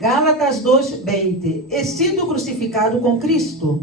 Gálatas 2:20. He sido crucificado com Cristo,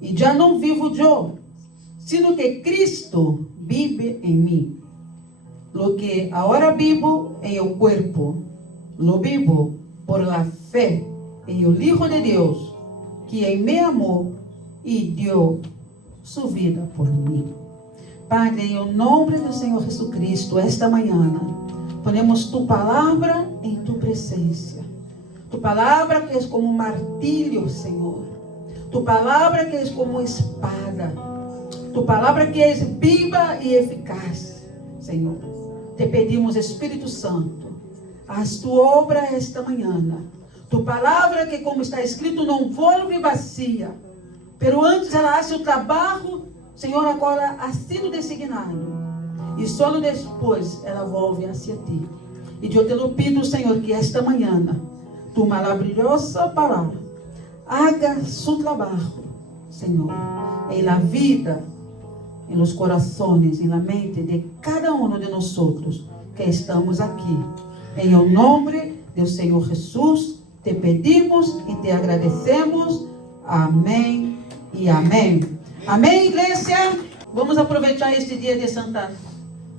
e já não vivo eu, sino que Cristo vive em mim. Lo que ahora vivo en el cuerpo, lo vivo por la fe en el Hijo de Dios, quien me amó y dio su vida por mí. Padre, em o nome do Senhor Jesucristo, esta manhã, ponemos tu palavra em tu presença. Tu palavra que é como martilho, Senhor. Tu palavra que é como espada. Tu palavra que é viva e eficaz, Senhor. Te pedimos, Espírito Santo, haz tu obra esta manhã. Tu palavra que, como está escrito, não volve vazia, pero antes ela hace o trabalho, Senhor, agora assim designado, e só depois ela volve hacia ti. E eu te lo pido, Senhor, que esta manhã tu maravilhosa palavra haga su trabalho, Senhor, em la vida, em los corazones, em la mente de cada um de nós que estamos aqui. Em o nome do Senhor Jesus, te pedimos e te agradecemos. Amém e amém. Amém, igreja? Vamos aproveitar este dia de Santa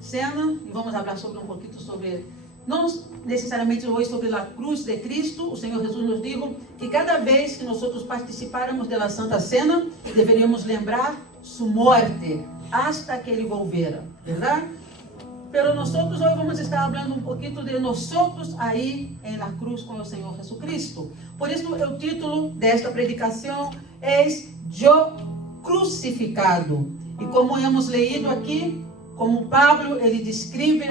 Cena e vamos falar sobre um pouquinho sobre, não necessariamente hoje sobre a cruz de Cristo. O Senhor Jesus nos disse que cada vez que nós participáramos da Santa Cena, deveríamos lembrar sua morte, hasta que ele volvera, verdade? Pero nós hoje vamos estar falando um pouquinho de nós aí em la cruz com o Senhor Jesucristo. Por isso, o título desta predicação é Eu Crucificado. E como hemos leído aqui, como Pablo, ele descreve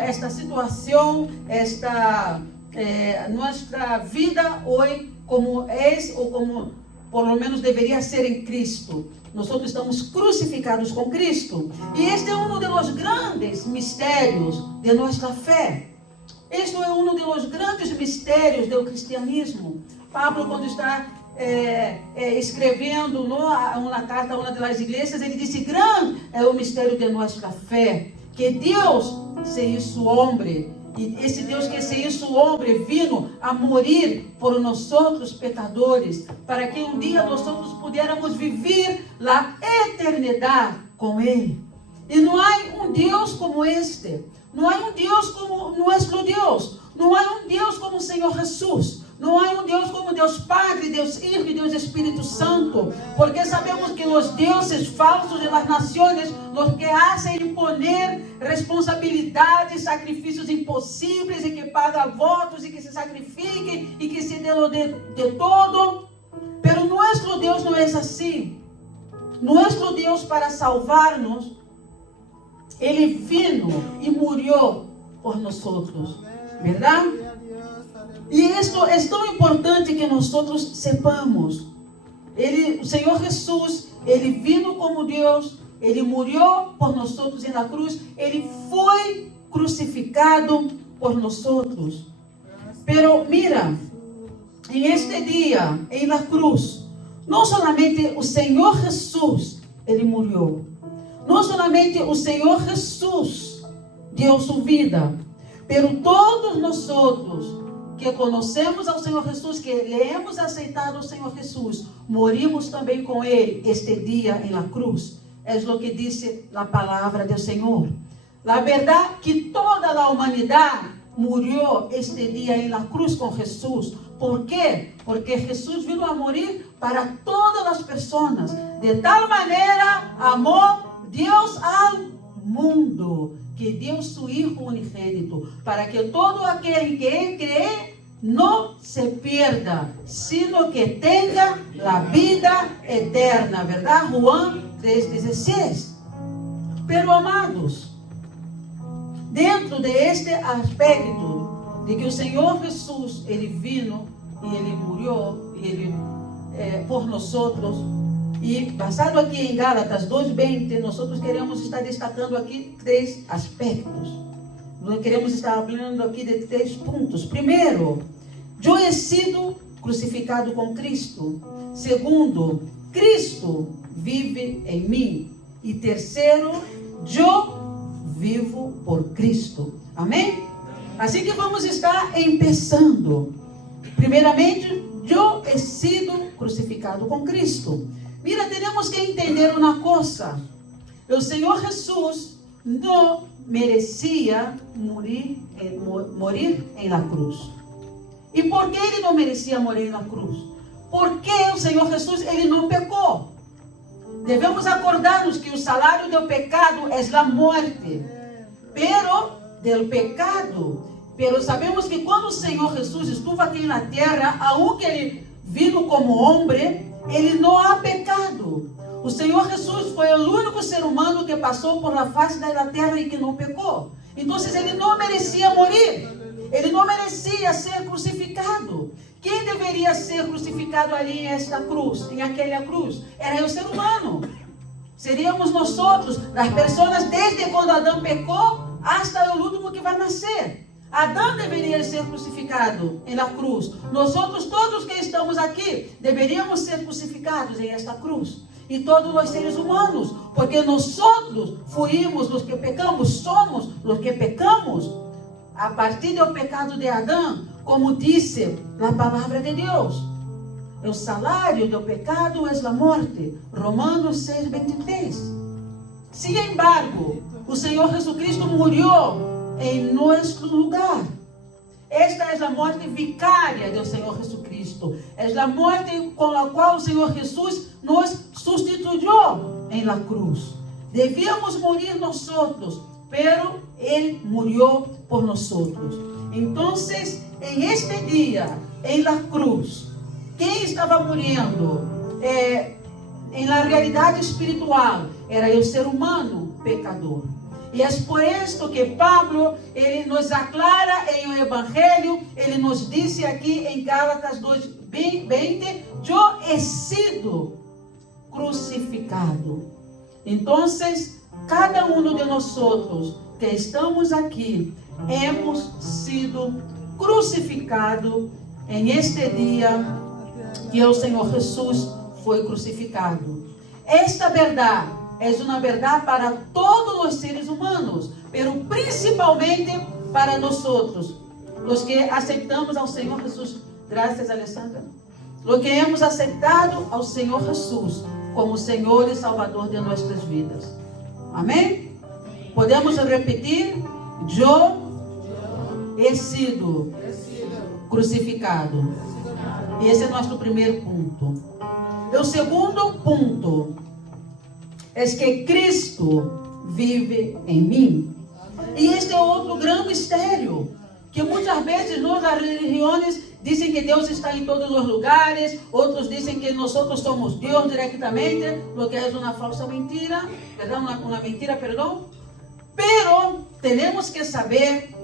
esta situação, nossa vida hoje, como é ou como por lo menos deveria ser em Cristo. Nós estamos crucificados com Cristo. E este é um dos grandes mistérios de nossa fé. Este é um dos grandes mistérios do cristianismo. Pablo, quando está escrevendo uma carta a uma das igrejas, ele disse: grande é o mistério de nossa fé, que Deus se hizo homem. E esse Deus que se hizo homem vino a morir por nós pecadores, para que um dia nós pudéssemos viver a eternidade com Ele. E não há um Deus como este, não há um Deus como nosso Deus, não há um Deus como o Senhor Jesus. Não há um Deus como Deus Padre, Deus Filho e Deus Espírito Santo, porque sabemos que os deuses falsos de las naciones, os que hacen imponer responsabilidades, sacrifícios impossíveis e que pagam votos e que se sacrifiquem e que se dêem de todo, pero nosso Deus não é assim. Nosso Deus, para salvar-nos, Ele vino e morreu por nós, verdade? E isto é tão importante que nós sepamos. O Senhor Jesus, Ele vino como Deus, Ele morreu por nós na cruz, Ele foi crucificado por nós. Pero mira, em este dia, em la cruz, não somente o Senhor Jesus, Ele morreu. Não somente o Senhor Jesus deu sua vida, pero todos nós que conhecemos ao Senhor Jesus, que le hemos aceitado ao Senhor Jesus, morimos também com Ele este dia em la cruz. É o que diz a palavra do Senhor. A verdade que toda a humanidade morreu este dia em la cruz com Jesus. ¿Por quê? Porque Jesus veio a morir para todas as pessoas. De tal maneira amou Deus ao mundo, que deu seu Hijo unigênito, para que todo aquele que crê não se pierda, sino que tenha a vida eterna, verdade? Juan 3:16. Pero amados, dentro de este aspecto de que o Senhor Jesus, Ele vino e Ele morreu e Ele por nós. E basado aqui em Gálatas 2:20, nós queremos estar destacando aqui 3 aspectos. Nós queremos estar falando aqui de 3 pontos. Primeiro, eu he sido crucificado com Cristo. Segundo, Cristo vive em mim. E terceiro, eu vivo por Cristo. Amém? Assim que vamos estar começando. Primeiramente, eu he sido crucificado com Cristo. Mira, temos que entender uma coisa. O Senhor Jesus não merecia morir em la cruz. E por que ele não merecia morir na cruz? Porque o Senhor Jesus, ele não pecou. Devemos acordar-nos que o salário do pecado é a morte. Pero sabemos que quando o Senhor Jesus estuvo aqui na terra, aunque ele vindo como homem, ele não há pecado. O Senhor Jesus foi o único ser humano que passou por la face da terra e que não pecou. Então, ele não merecia morir. Ele não merecia ser crucificado. Quem deveria ser crucificado ali em esta cruz, em aquela cruz? Era o ser humano. Seríamos nós outros, as pessoas desde quando Adão pecou, hasta o último que vai nascer. Adão deveria ser crucificado em la cruz. Nós outros, todos que estamos aqui, deveríamos ser crucificados em esta cruz. E todos os seres humanos, porque nós outros fuimos os que pecamos, somos os que pecamos. A partir do pecado de Adão, como disse a palavra de Deus, o salário do pecado é a morte. Romanos 6:23. Sin embargo, o Senhor Jesucristo morreu em nosso lugar. Esta é a morte vicária do Senhor Jesucristo. É a morte com a qual o Senhor Jesus nos substituiu em la cruz. Devíamos morir nós outros, pero Ele morreu por nós outros. Então, em este dia, em la cruz, quem estava morrendo em la realidade espiritual era o ser humano pecador. E é por isso que Pablo, ele nos aclara em o Evangelho, ele nos disse aqui em Gálatas 2:20, eu he sido crucificado. Então, cada um de nós outros que estamos aqui, hemos sido crucificados em este dia que o Senhor Jesus foi crucificado. Esta verdade é uma verdade para todos os seres humanos, pero principalmente para nós outros, os que aceitamos ao Senhor Jesus. Graças, Alessandra. Os que hemos aceitado ao Senhor Jesus como Senhor e Salvador de nossas vidas. Amém? Podemos repetir? Eu he sido crucificado. Esse é nosso primeiro ponto. O segundo ponto é que Cristo vive em mim. E este é outro grande mistério, que muitas vezes nas religiões dizem que Deus está em todos os lugares, outros dizem que nós somos Deus diretamente, o que é uma falsa mentira, uma mentira, perdão. Pero temos que saber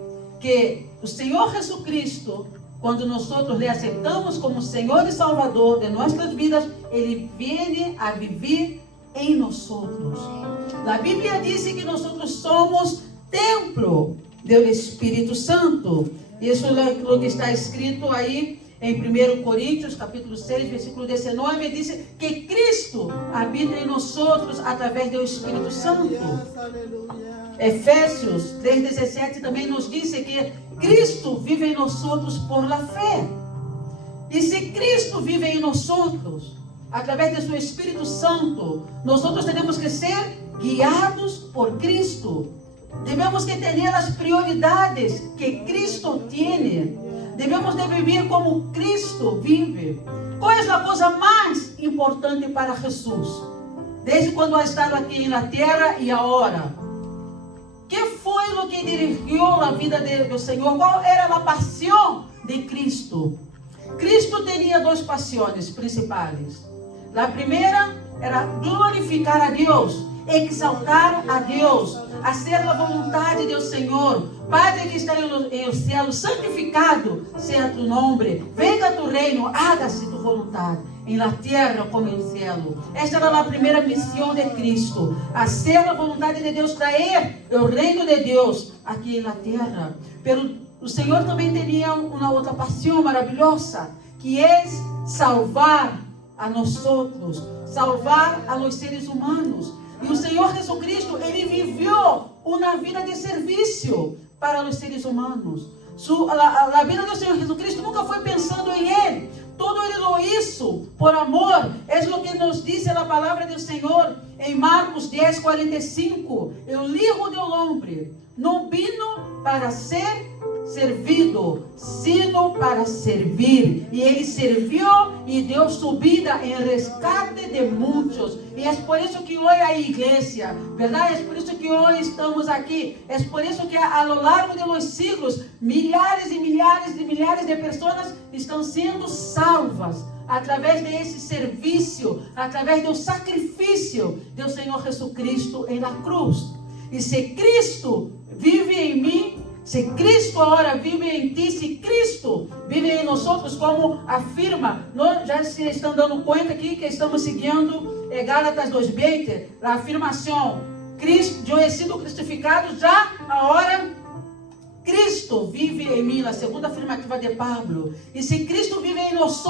que o Senhor Jesucristo, quando nós lhe aceitamos como Senhor e Salvador de nossas vidas, Ele vem a viver em nós. A Bíblia diz que nós somos templo do Espírito Santo. Isso é o que está escrito aí em 1 Coríntios, capítulo 6, versículo 19, diz que Cristo habita em nós através do Espírito Santo. Efésios 3:17 também nos diz que Cristo vive em nós por la fé. E se Cristo vive em nós, através de seu Espírito Santo, nós temos que ser guiados por Cristo. Devemos que ter as prioridades que Cristo tem. Devemos de viver como Cristo vive. Qual é a coisa mais importante para Jesus? Desde quando ha estado aqui na terra e agora. Que foi o que dirigiu a vida do Senhor? Qual era a paixão de Cristo? Cristo tinha duas paixões principais. A primeira era glorificar a Deus, exaltar a Deus, fazer a vontade do Senhor. Padre que está em o céu, santificado seja tu nome, venga tu reino, haga-se tu vontade, em la terra como no céu. Esta era a primeira missão de Cristo, fazer a vontade de Deus, trazer o reino de Deus aqui na terra. Pero o Senhor também tinha uma outra paixão maravilhosa, que é salvar a nós outros, salvar a los seres humanos. E o Senhor Jesus Cristo, Ele viveu uma vida de serviço para os seres humanos. A vida do Senhor Jesucristo nunca foi pensando em Él. Todo Él lo hizo por amor. Es lo que nos dice la palabra del Señor en Marcos 10:45. El Hijo del Hombre no vino para ser servido, sino para servir. Y Él sirvió y dio su vida en rescate de muchos. Y es por eso que hoy hay iglesia, ¿verdad? Es por eso que hoy estamos aquí. Es por eso que a lo largo de los siglos, millares y millares y millares de personas están siendo salvas a través de esse serviço, a través do sacrifício do Senhor Jesucristo em la cruz. E se Cristo vive em mim, se Cristo agora vive em ti, se Cristo vive em nós, como afirma, nós já se estão dando conta aqui que estamos seguindo Gálatas 2:20, a afirmação, Cristo, eu he sido crucificado, já agora Cristo vive em mim, a segunda afirmativa de Pablo. E se Cristo vive em nós,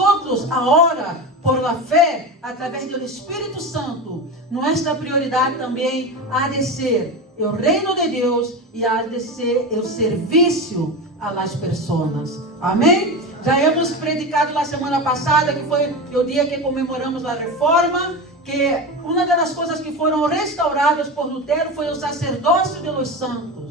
agora, por la fé, através do Espírito Santo, nossa prioridade também há de ser o reino de Deus e há de ser o serviço a las pessoas. Amém? Já hemos predicado na semana passada, que foi o dia que comemoramos a reforma, que uma das coisas que foram restauradas por Lutero foi o sacerdócio de los santos.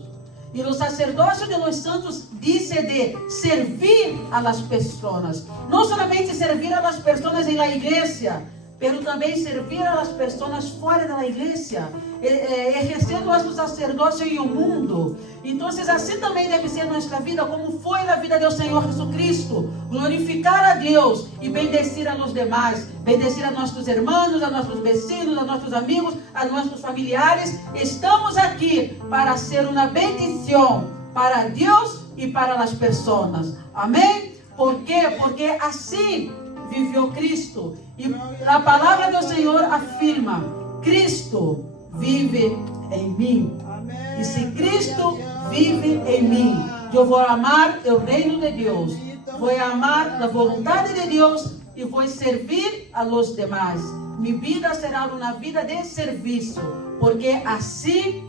E o sacerdócio de los santos disse de servir a las pessoas. Não somente servir a las pessoas em la igreja, pero também servir a las pessoas fora da igreja, exercendo nosso sacerdócio em o mundo. Então, assim também deve ser nossa vida, como foi a vida do Senhor Jesucristo. Glorificar a Deus e bendecir a los demás, bendecir a nossos irmãos, a nossos vecinos, a nossos amigos, a nossos familiares. Estamos aqui para ser uma bendição para Deus e para as pessoas. Amém? Por quê? Porque assim viveu Cristo. E a palavra do Senhor afirma: Cristo vive em mim. Amém. E se Cristo vive em mim, eu vou amar o reino de Deus, vou amar a vontade de Deus e vou servir a los demás. Minha vida será uma vida de serviço, porque assim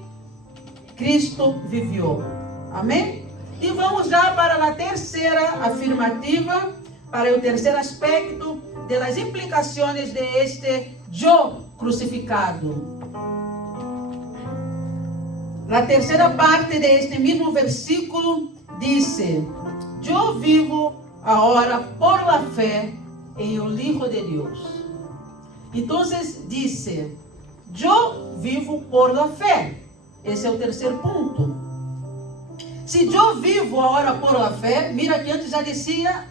Cristo viveu. Amém? E vamos já para a terceira afirmativa, para o terceiro aspecto das implicações de este yo crucificado. A terceira parte de este mesmo versículo diz: eu vivo agora por la fé em o Hijo de Deus. Então diz: eu vivo por la fé. Esse é o terceiro ponto. Se eu vivo agora por la fé, mira que antes já dizia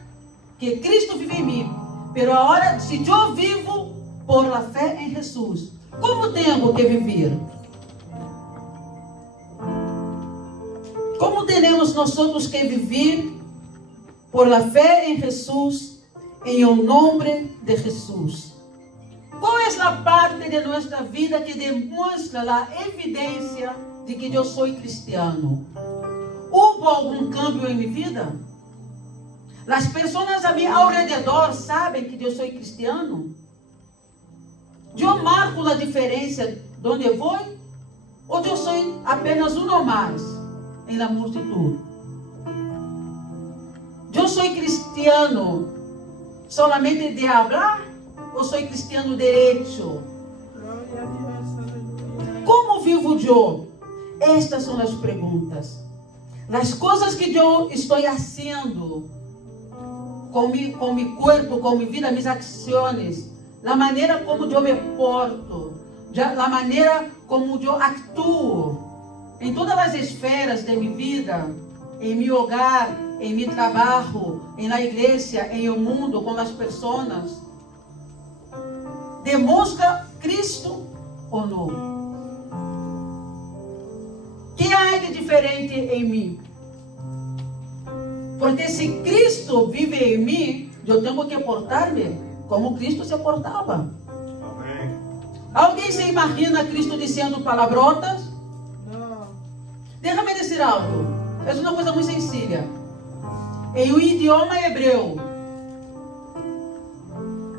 que Cristo vive em mim. Pero agora, se eu vivo por la fé em Jesus, como tenho que viver? Como teremos nós que viver por la fé em Jesus, em o nome de Jesus? Qual é a parte de nossa vida que demonstra a evidência de que eu sou cristiano? Houve algum cambio em minha vida? As pessoas a mim ao redor sabem que eu sou cristiano? Eu marco a diferença de onde eu vou? Ou eu sou apenas um ou mais em la multitud? Eu sou cristiano solamente de hablar? Ou sou cristiano de hecho? Como vivo eu? Estas são as perguntas. As coisas que eu estou fazendo com meu corpo, com minha vida, minhas ações, a maneira como eu me porto, a maneira como eu actuo, em todas as esferas de minha vida, em meu hogar, em meu trabalho, em la igreja, em o mundo, com as pessoas, demonstra Cristo ou não? O que há de diferente em mim? Porque se Cristo vive em mim, eu tenho que portar-me como Cristo se portava. Amém. Alguém se imagina Cristo dizendo palabrotas? Não. Deixa-me dizer algo. É uma coisa muito sencilla. Em um idioma hebreu,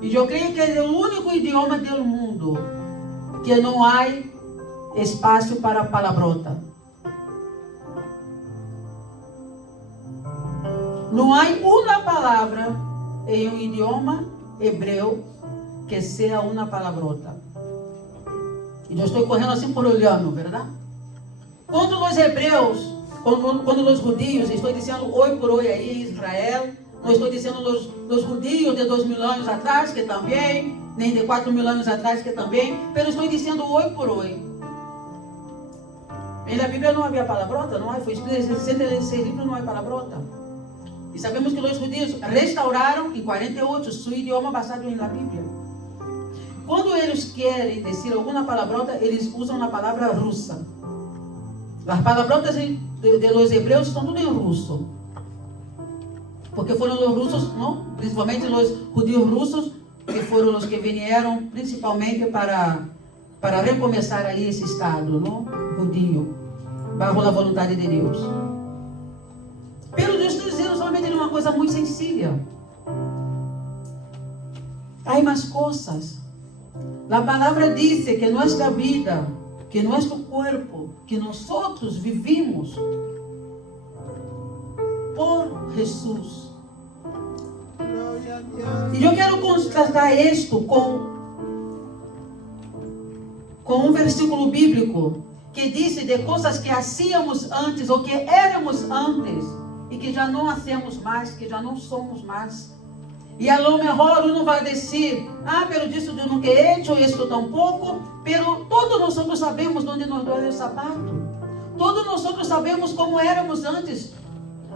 e eu creio que é o único idioma do mundo que não há espaço para palabrota. não há uma palavra em um idioma hebreu que seja uma palabrota. E eu estou correndo assim por olhando, verdade? Quando os hebreus, quando os judios, estou dizendo oi por oi aí em Israel, não estou dizendo os judios de 2000 anos atrás, que também, nem de 4000 anos atrás, que também, mas estou dizendo oi por oi. E na Bíblia não havia palabrota, não há, foi escrito em 66 livros, não há palabrota. E sabemos que os judios restauraram em 48 seu idioma basado na Bíblia. Quando eles querem dizer alguma palabrota, eles usam a palavra russa. As palabrotas de los hebreus estão tudo em russo. Porque foram os russos, não? Principalmente os judios russos, que foram os que vieram principalmente para recomeçar aí esse estado, não? Judio, bajo a vontade de Deus. Pero Deus está dizendo solamente uma coisa muito sencilla. Há mais coisas. A palavra diz que nossa vida, que nosso corpo, que nós vivimos por Jesus. E eu quero contrastar isto com um versículo bíblico que diz de coisas que hacíamos antes ou que éramos antes e que já não hacemos mais, que já não somos mais. E a lo mejor uno vai dizer, pero disso eu nunca he hecho, isto tampouco, pero todos nós sabemos onde nos dói o sapato. Todos nós sabemos como éramos antes.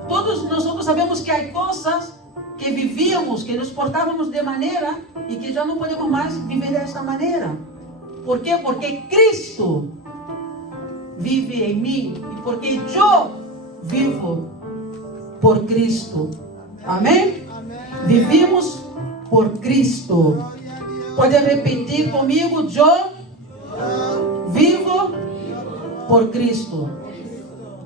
Todos nós sabemos que há coisas que vivíamos, que nos portávamos de maneira e que já não podemos mais viver desta maneira. Por quê? Porque Cristo vive em mim e porque eu vivo por Cristo. Amém? Vivimos por Cristo. Pode repetir comigo? Eu vivo por Cristo.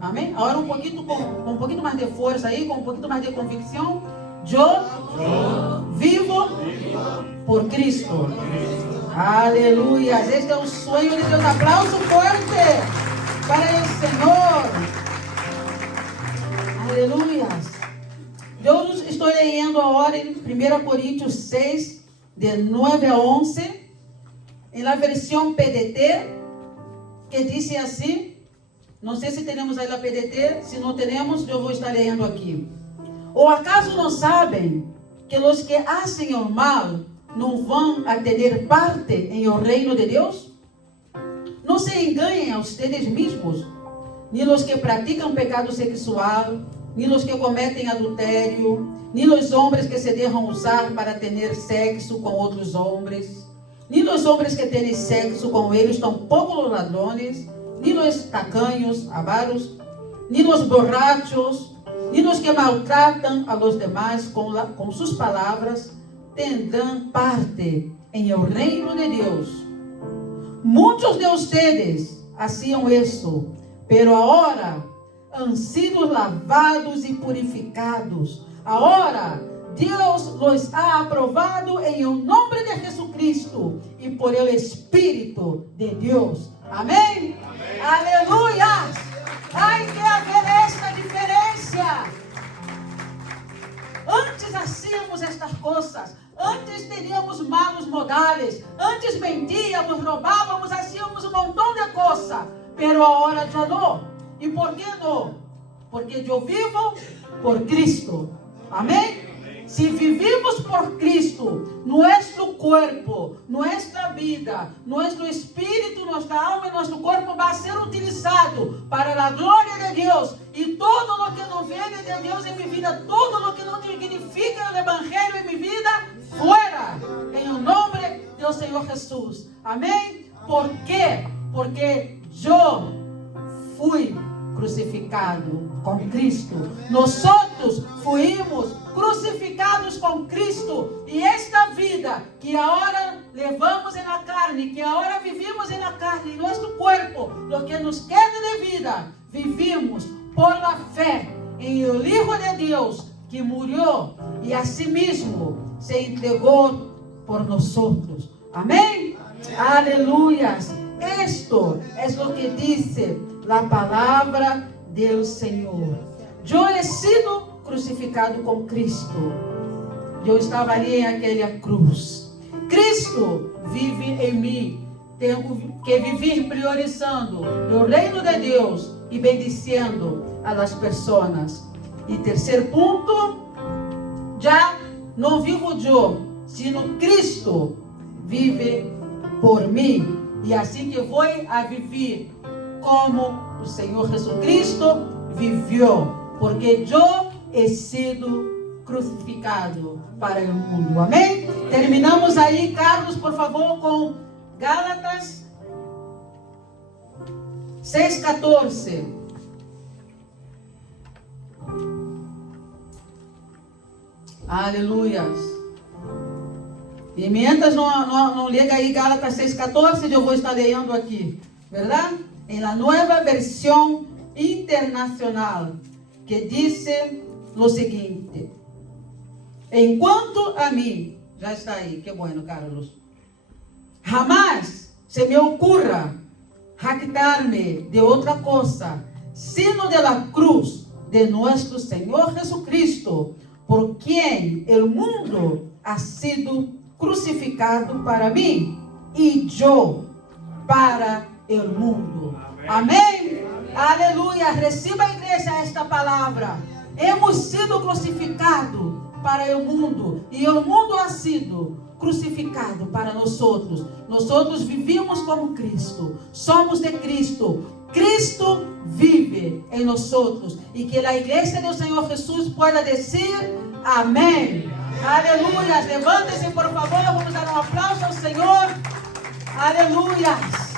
Amém? Agora com um pouquinho mais de força aí, com um pouquinho mais de convicção. Eu vivo por Cristo. Aleluia. Este é o sonho de Deus. Aplauso forte para o Senhor. Aleluia. Eu estou lendo agora em 1 Coríntios 6, de 9 a 11, em la versão PDT, que diz assim, não sei se temos aí a PDT, se não temos, eu vou estar lendo aqui. Ou acaso não sabem que os que fazem o mal não vão a ter parte em o reino de Deus? Não se enganem a vocês mesmos, nem os que praticam pecado sexual, nem os que cometem adultério, nem os homens que se deixam usar para ter sexo com outros homens, nem os homens que têm sexo com eles, tampouco os ladrões, nem os tacanhos, avaros, nem os borrachos, nem os que maltratam a los demais com suas palavras, tendrão parte em o reino de Deus. Muitos de vocês hacían isso, pero agora han sido lavados e purificados. Agora Deus los ha aprovado em o nome de Jesucristo e por el Espírito de Deus. Amém? Aleluia! Hay que haver esta diferença. Antes hacíamos estas coisas. Antes teníamos malos modales. Antes mentíamos, roubávamos, hacíamos um montão de coisas. Pero agora já não. E por que não? Porque eu vivo por Cristo. Amém? Se vivimos por Cristo, nosso corpo, nossa vida, nosso espírito, nossa alma e nosso corpo vai ser utilizado para a glória de Deus. E todo o que não vem de Deus em minha vida, todo o que não significa o Evangelho em minha vida, fora, em o nome do Senhor Jesus. Amém? Por quê? Porque eu fui crucificado com Cristo. Nós fomos crucificados com Cristo. E esta vida que agora levamos na carne, que agora vivimos na carne, em nosso corpo, o que nos queda de vida, vivimos por la fé em o Hijo de Deus, que morreu e a si mesmo se entregou por nós. Amém? Aleluias. Esto es lo que dice la palabra del Señor. Yo he sido crucificado com Cristo. Eu estava ali em aquela cruz. Cristo vive em mim. Tenho que viver priorizando o reino de Deus e bendicendo as pessoas. E terceiro ponto, já não vivo eu, sino Cristo vive por mim. E assim que vou a viver como o Senhor Jesus Cristo viveu, porque eu he sido crucificado para o mundo. Amém? Terminamos aí, Carlos, por favor, com Gálatas 6,14. Aleluia. E mientras não liga aí Gálatas 6,14, eu vou estar lendo aqui, verdade? Em la nueva versión internacional, que dice lo seguinte: enquanto a mim, já está aí, que bueno, Carlos, jamás se me ocurra jactar-me de outra cosa, sino de la cruz de nuestro Señor Jesucristo, por quien el mundo ha sido crucificado para mim e eu para o mundo. Amém? Aleluia. Receba, a igreja, esta palavra. Hemos sido crucificados para o mundo e o mundo ha sido crucificado para nós. Nós vivimos como Cristo, somos de Cristo. Cristo vive em nós. E que a igreja do Senhor Jesus pueda dizer amém. Aleluia. Levantem-se, por favor. Vamos dar um aplauso ao Senhor. Aleluia.